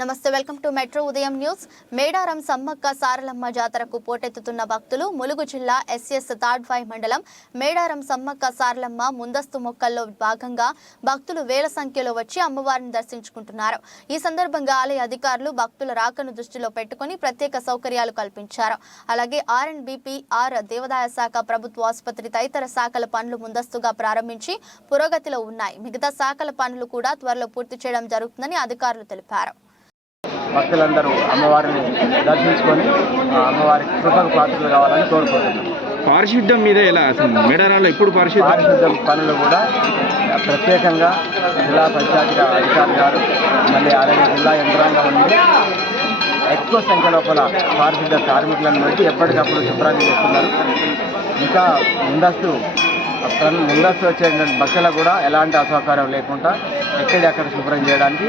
నమస్తే welcome to metro ఉదయం news. Medaram Sammakka Saralamma జాతరకు పోటెత్తుతున్న భక్తులు ములుగు జిల్లా ఎస్ఎస్ తాడ్వాయి మండలం మేడారం సమ్మక్క సారలమ్మ ముందస్తు మొక్కల్లో భాగంగా భక్తులు వేల సంఖ్యలో వచ్చి అమ్మవారిని దర్శించుకుంటున్నారు. ఈ సందర్భంగా ఆలయ అధికారులు భక్తుల రాకను దృష్టిలో పెట్టుకుని ప్రత్యేక సౌకర్యాలు కల్పించారు. అలాగే ఆర్ అండ్ దేవాదాయ శాఖ ప్రభుత్వ ఆసుపత్రి తదితర శాఖల పనులు ముందస్తుగా ప్రారంభించి పురోగతిలో ఉన్నాయి. మిగతా శాఖల పనులు కూడా త్వరలో పూర్తి చేయడం జరుగుతుందని అధికారులు తెలిపారు. భక్తులందరూ అమ్మవారిని దర్శించుకొని అమ్మవారికి కృపకు పాత్రలు కావాలని కోరుకుంటున్నాం. పారిశుద్ధ్యం మీద ఎలా? అసలు మేడారాల్లో ఇప్పుడు పారిశుద్ధ్యం పారిశుద్ధ్యం పనులు కూడా ప్రత్యేకంగా జిల్లా పంచాయతీ అధికారి గారు మళ్ళీ అలాగే జిల్లా యంత్రాంగం నుండి ఎక్కువ సంఖ్య లోపల పారిశుద్ధ్య కార్మికులను బట్టి ఎప్పటికప్పుడు శుభ్రాన్ని చేస్తున్నారు. ఇంకా ముందస్తు ముందస్తు వచ్చేటువంటి భక్తులకు కూడా ఎలాంటి అసౌకర్యం లేకుండా ఎక్కడెక్కడ శుభ్రం చేయడానికి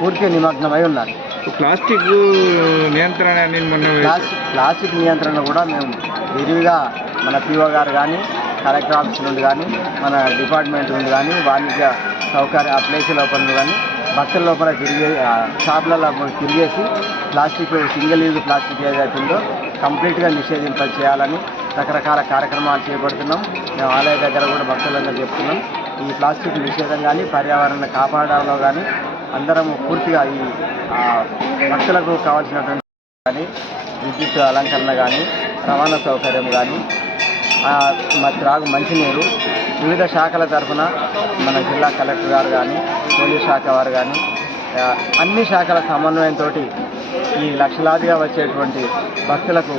పూర్తి నిమగ్నమై ఉన్నారు. ప్లాస్టిక్ నియంత్రణ ప్లాస్టిక్ ప్లాస్టిక్ నియంత్రణ కూడా మేము విరివిగా మన పిఓ గారు కానీ కలెక్టర్ ఆఫీస్ నుండి కానీ మన డిపార్ట్మెంట్ నుండి కానీ వాణిజ్య సౌకర్య ప్లేస్ లోపల కానీ బస్సుల లోపల తిరిగే ఆ షాపుల లోపల తిరిగేసి ప్లాస్టిక్ సింగిల్ యూజ్ ప్లాస్టిక్ ఏదైతే ఉందో కంప్లీట్గా నిషేధింప చేయాలని రకరకాల కార్యక్రమాలు చేపడుతున్నాం. మేము ఆలయ దగ్గర కూడా భక్తులందరూ చెప్తున్నాం. ఈ ప్లాస్టిక్ నిషేధం కానీ పర్యావరణాన్ని కాపాడడంలో కానీ అందరం పూర్తిగా ఈ భక్తులకు కావాల్సినటువంటి కానీ విద్యుత్ అలంకరణ కానీ రవాణా సౌకర్యం కానీ త్రాగు మంచినీరు వివిధ శాఖల తరఫున మన జిల్లా కలెక్టర్ గారు కానీ పోలీస్ శాఖ వారు కానీ అన్ని శాఖల సమన్వయంతో ఈ లక్షలాదిగా వచ్చేటువంటి భక్తులకు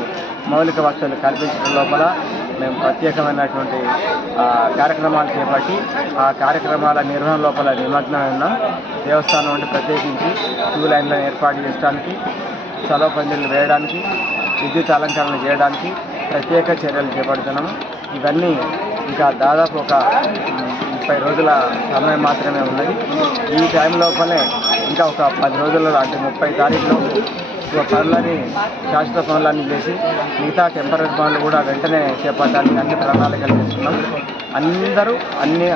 మౌలిక వసతులు కల్పించడం లోపల మేము ప్రత్యేకమైనటువంటి కార్యక్రమాలు చేపట్టి ఆ కార్యక్రమాల నిర్వహణ లోపల నిమగ్నమై ఉన్నాం. దేవస్థానం నుండి ప్రత్యేకించి టూ లైన్లను ఏర్పాటు చేయడానికి సెలవు పందిళ్ళు వేయడానికి విద్యుత్ అలంకరణ చేయడానికి ప్రత్యేక చర్యలు చేపడుతున్నాము. ఇవన్నీ ఇంకా దాదాపు ఒక ముప్పై రోజుల సమయం మాత్రమే ఉన్నది. ఈ టైం లోపలే ఇంకా ఒక పది రోజుల్లో అంటే ముప్పై తారీఖులో పనులని శాశ్వత పనులన్నీ చేసి మిగతా టెంపరీ పనులు కూడా వెంటనే చేపట్టడానికి అన్ని ప్రణాళికలు చేస్తున్నాం అందరూ అన్ని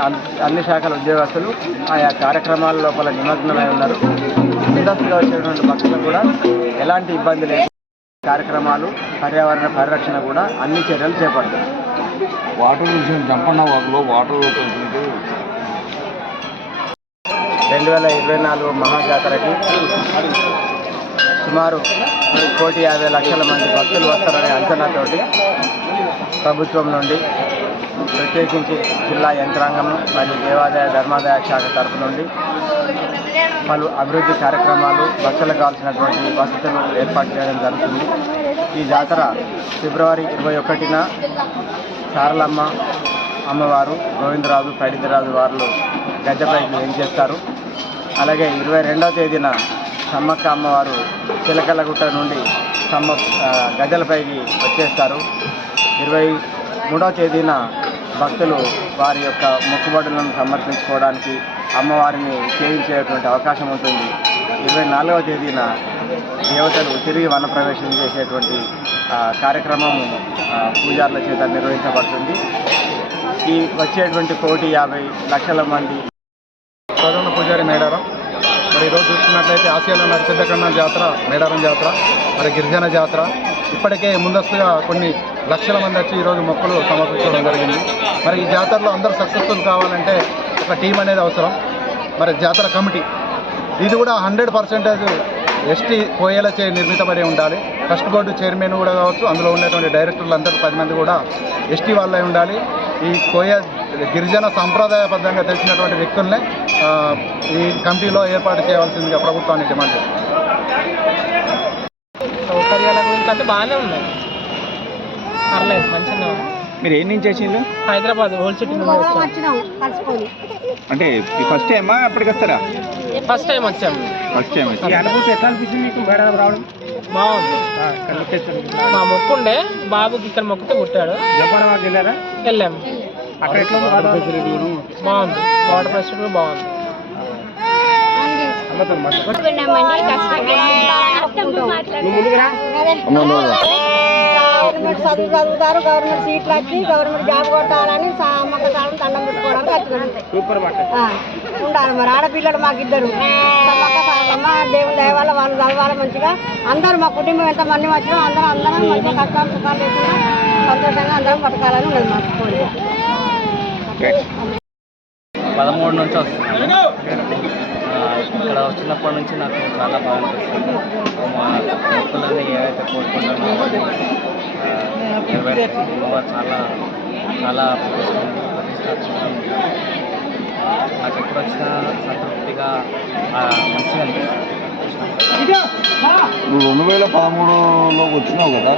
అన్ని శాఖల ఉద్యోగస్తులు ఆయా కార్యక్రమాల లోపల నిమగ్నమై ఉన్నారు. ముందస్తుగా వచ్చేటువంటి భక్తులు కూడా ఎలాంటి ఇబ్బంది లేదు కార్యక్రమాలు పర్యావరణ పరిరక్షణ కూడా అన్ని చర్యలు చేపడతారు వాటర్ విషయం జంపన్న వాటిలో వాటర్ రెండు వేల ఇరవై నాలుగు మహాజాతరకి సుమారు కోటి యాభై లక్షల మంది భక్తులు వస్తారనే అంచనాతోటి ప్రభుత్వం నుండి ప్రత్యేకించి జిల్లా యంత్రాంగం మరియు దేవాదాయ ధర్మాదాయ శాఖ తరఫు నుండి పలు అభివృద్ధి కార్యక్రమాలు భక్తులకు కావాల్సినటువంటి వసతులు ఏర్పాటు చేయడం జరుగుతుంది. ఈ జాతర ఫిబ్రవరి ఇరవై ఒకటిన సారలమ్మ అమ్మవారు గోవిందరాజు పైడితరాజు వారు గద్దెపైకి ఏం చేస్తారు అలాగే ఇరవై రెండవ తేదీన సమ్మక్క అమ్మవారు చిలకలగుట్ట నుండి సమ్మ గద్దెలపైకి వచ్చేస్తారు. ఇరవై మూడవ తేదీన భక్తులు వారి యొక్క మొక్కుబడులను సమర్పించుకోవడానికి అమ్మవారిని సేవించేటువంటి అవకాశం ఉంటుంది. ఇరవై నాలుగవ తేదీన దేవతలు తిరిగి వనప్రవేశం చేసేటువంటి కార్యక్రమం పూజారుల చేత నిర్వహించబడుతుంది. ఈ వచ్చేటువంటి కోటి యాభై లక్షల మంది ప్రధాన పూజారి మేడారం. మరి ఈరోజు చూసుకున్నట్లయితే ఆసియాలో ఉన్న సిద్ధకన్న జాతర మేడారం జాతర మరి గిరిజన జాతర. ఇప్పటికే ముందస్తుగా కొన్ని లక్షల మంది వచ్చి ఈరోజు మొక్కలు సమర్పించడం జరిగింది. మరి ఈ జాతరలో అందరూ సక్సెస్ఫుల్ కావాలంటే ఒక టీం అనేది అవసరం. మరి జాతర కమిటీ ఇది కూడా హండ్రెడ్ పర్సెంటేజ్ ఎస్టీ కోయేలచే నిర్మితపడి ఉండాలి. ట్రస్ట్ బోర్డు చైర్మన్ కూడా కావచ్చు అందులో ఉన్నటువంటి డైరెక్టర్లు అందరూ పది మంది కూడా ఎస్టీ వాళ్ళే ఉండాలి. ఈ కోయ గిరిజన సాంప్రదాయబద్ధంగా తెలిసినటువంటి వ్యక్తుల్నే ఈ కమిటీలో ఏర్పాటు చేయవలసిందిగా ప్రభుత్వాన్ని డిమాండ్ సౌకర్యాల గురించి అంటే బాగానే ఉన్నాయి. పర్లేదు మంచిగా ఉంది మీరు ఏం నుంచి హైదరాబాద్ ఓల్డ్ సిటీ అంటే ఫస్ట్ టైమా అప్పటికి వస్తారా? ఫస్ట్ టైం వచ్చాము ఫస్ట్ టైం వచ్చి. అనుభూతి ఎట్లా అనిపించింది మీకు మేడారం రావడం? బాగుంది. మా మొక్కుండే బాబుకి ఇక్కడ మొక్కుతే పుట్టాడు. వెళ్ళాము అక్కడ ఎట్లా బాగుంది. వాటర్ ఫెసిలిటీ కూడా బాగుంది. గవర్నమెంట్ చదువు చదువుతారు గవర్నమెంట్ సీట్లు వచ్చి గవర్నమెంట్ జాబ్ కొట్టాలని సాగు దండం పెట్టుకోవడానికి వచ్చినాం ఆ, ఉండాలి మరి. ఆడపిల్లలు మాకు ఇద్దరు దేవుని దయ వల్ల వాళ్ళు నడవాలి మంచిగా. అందరూ మా కుటుంబం ఎంత మంది వచ్చినా అందరం అందరం మంచిగా కష్టాలు సుఖాలు లేకుండా సంతోషంగా అందరం బతకాలని ఉన్నది మాకు. కోరిక పదమూడు నుంచి వస్తున్నాను ఆ, ఇక్కడ వచ్చినప్పటి నుంచి నాకు చాలా బాగా అనిపిస్తుంది. మా మొక్కులన్నీ ఏవైతే కోరుకుంటానో అవన్నీ, ఆ, నెరవేరుతుంది అమ్మవారు చాలా చాలా ప్రతిష్టాత్మకంగా. నాకు ఎప్పుడు వచ్చినా సంతృప్తిగా మంచిగా అనిపిస్తుంది. నువ్వు రెండు వేల పదమూడులోకి వచ్చినావు కదా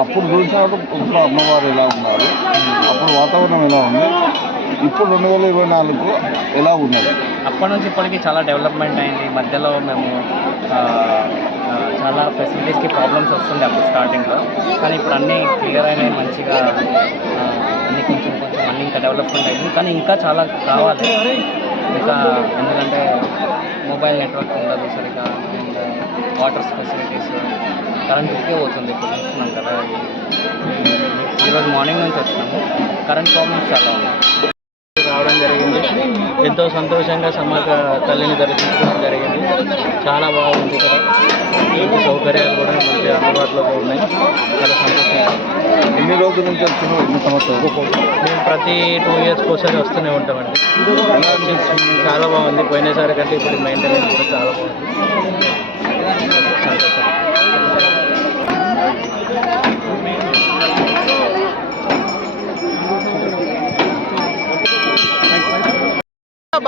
అప్పుడు చూసినప్పుడు ఇప్పుడు అమ్మవారు ఎలా ఉన్నారు? అప్పుడు వాతావరణం ఎలా ఉంది? ఇప్పుడు రెండు వేల ఇరవై నాలుగు ఎలా ఉన్నది? అప్పటి నుంచి ఇప్పటికి చాలా డెవలప్మెంట్ అయింది. మధ్యలో మేము చాలా ఫెసిలిటీస్కి ప్రాబ్లమ్స్ వస్తుండే అప్పుడు స్టార్టింగ్లో కానీ ఇప్పుడు అన్నీ క్లియర్ అయినాయి మంచిగా అన్నీ కొంచెం కొంచెం అన్నీ ఇంకా డెవలప్మెంట్ అయింది. కానీ ఇంకా చాలా కావాలి ఇంకా ఎందుకంటే మొబైల్ నెట్వర్క్ ఉండదు సరిగా అండ్ వాటర్ ఫెసిలిటీస్ కరెంట్ ఇకే పోతుంది. ఇప్పుడు చూస్తున్నాం కదా ఈ- ఈరోజు మార్నింగ్ నుంచి వచ్చినాము. కరెంట్ ప్రాబ్లమ్స్ చాలా ఉన్నాయి. రావడం జరిగింది. ఎంతో సంతోషంగా సమ్మక్క తల్లిని దర్శించడం జరిగింది. చాలా బాగుంది ఇక్కడ. మంచి సౌకర్యాలు కూడా మంచి అందుబాటులో ఉన్నాయి. చాలా సంతోషంగా ఎన్ని రోజుల నుంచి వచ్చినావు ఎన్ని సంవత్సరాలు? మేము ప్రతి టూ ఇయర్స్కి ఒకసారి వస్తూనే ఉంటామండి. చాలా బాగుంది. పోయినసారి కంటే ఇప్పుడు మెయింటెనెన్స్ కూడా చాలా బాగుంది. సంతోషం.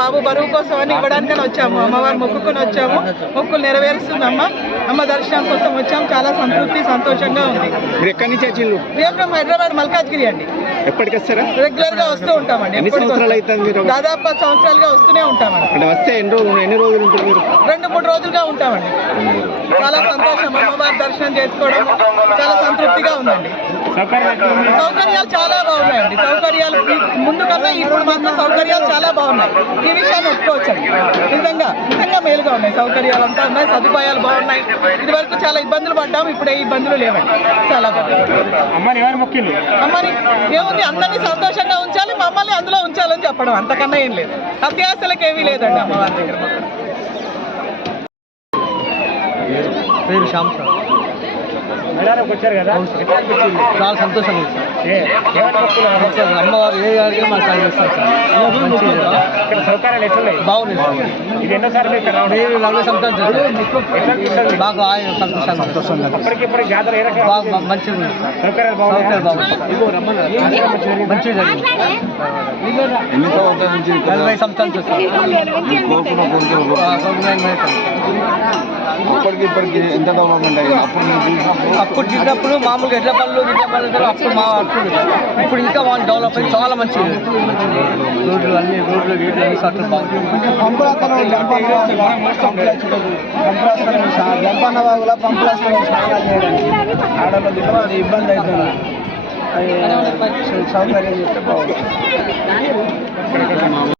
బాబు బరువు కోసం అని ఇవ్వడానికని వచ్చాము. అమ్మవారు మొక్కుకొని వచ్చాము. మొక్కులు నెరవేరుస్తుందమ్మ. అమ్మ దర్శనం కోసం వచ్చాము చాలా సంతృప్తి సంతోషంగా ఉంది. ఎక్కడి నుంచి మేము హైదరాబాద్ మల్కాజ్గిరి అండి. ఎప్పటికి వస్తారా రెగ్యులర్గా వస్తూ ఉంటామండి ఎన్ని ఎప్పటికీ సంవత్సరాలు వస్తాం. అవుతుంది మీరు దాదాపు పది సంవత్సరాలుగా వస్తూనే ఉంటామండి. అంటే వస్తే ఎన్ని రోజులు ఎన్ని రోజులు ఉంటారు మీరు? రెండు మూడు రోజులుగా ఉంటామండి. చాలా సంతోషం అమ్మవారి దర్శనం చేసుకోవడం చాలా సంతృప్తిగా ఉందండి. సౌకర్యాలు చాలా బాగున్నాయండి. సౌకర్యాలు ఈ- ముందు కన్నా ఇప్పుడు మాత్రం సౌకర్యాలు చాలా బాగున్నాయి. ఈ విషయాన్ని ఒప్పుకోవచ్చండి. నిజంగా నిజంగా మేలుగా ఉన్నాయి. సౌకర్యాలు అంతా ఉన్నాయి సదుపాయాలు బాగున్నాయి. ఇది వరకు చాలా ఇబ్బందులు పడ్డాము ఇప్పుడు ఏ ఇబ్బందులు లేవండి. చాలా బాగుంది అమ్మని ఎవరు మొక్కిండు అమ్మని ఏముంది అందరినీ సంతోషంగా ఉంచాలి మమ్మల్ని అందులో ఉంచాలని చెప్పడం. అంతకన్నా ఏం లేదు. అత్యాశలకు ఏమీ లేదండి అమ్మవారి దగ్గర. పేరు శ్యామ్ సార్. వచ్చారు కదా. చాలా సంతోషంగా ఉంది? సార్. అమ్మవారు ఏ సాయం చేస్తారు సార్. సౌకర్యాలు ఎట్లున్నాయి? సార్. ఇది ఎన్నోసారి ఇక్కడ నేను నలభై సంవత్సరాలు చేశాను ఎట్లా అనిపిస్తుంది బాగా ఆయన సంతోషంగా ఏ రకంగా బాగా మంచిగా సౌకర్యాలు సౌకర్యాలు బాగున్నాయి. మంచిగా జరిగింది? ఎన్ని సంవత్సరాల నుంచి ఇక్కడ నలభై సంవత్సరాలు చేస్తాను ఈ కోరుకున్న కోరికలు అప్పటికి ఇప్పటికి ఎంత డెవలప్మెంట్ అయింది అప్పుడు నేను చూసినప్పుడు అప్పుడు చిన్నప్పుడు మామూలుగా ఎడ్ల పనులు గిడ్ల పనులు అప్పుడు మా అప్పుడు ఇప్పుడు ఇంకా వాళ్ళు డెవలప్ అయ్యి చాలా మంచిగా రోడ్లు అన్ని రోడ్లు గీట్లు అన్ని సట్లు బాగుంది జంపన్న బాగులా పంపులు ఆడలో దిగువ అది ఇబ్బంది అవుతుంది. సౌకర్యం చేస్తే బాగుంటుంది.